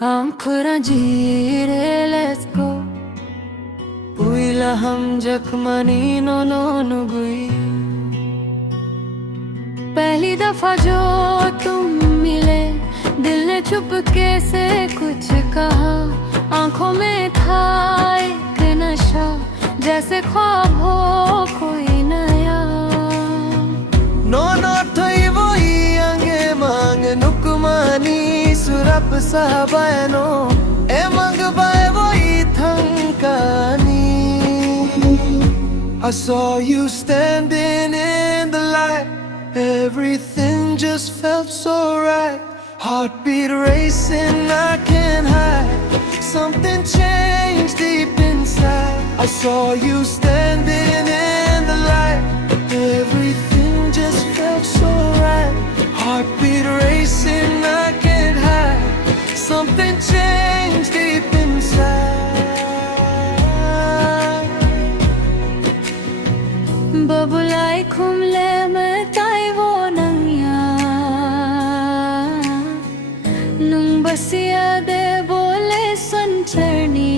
आंखों जीरे let's go पुइला हम जखमनी नो नो नुगुई पहली दफा जो तुम मिले दिल ने चुपके से कुछ कहा आंखों में था एक नशा जैसे ख्वाब हो कोई नया नो नो थई वही अंगे मांग नुकमानी सुरप साहबानो ए मंग बाय वही थंकानी I saw you standing in the light everything just felt so right heartbeat racing I can't hide something changed deep inside I saw you standing in the light everything just felt so right heartbeat racing I can't hide something changed deep inside Babulai khumle मैं ताई वो नंगिया नुंग बसिया दे बोले संचरनी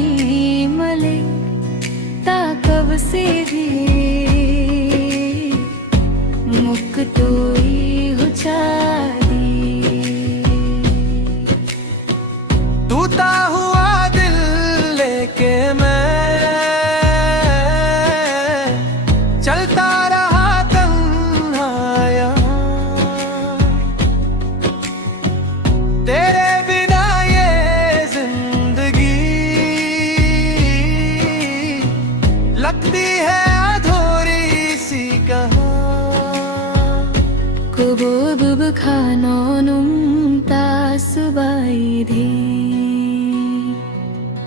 मले ता कब सीधी मुक तोई हुचारी टूटा हुआ दिल लेके मैं चलता रहा तन्हाया तेरे बिना ये जिंदगी लगती है अधूरी सी कहाँ कुबुब खानो नुमता सुबाई धी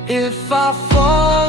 If I fall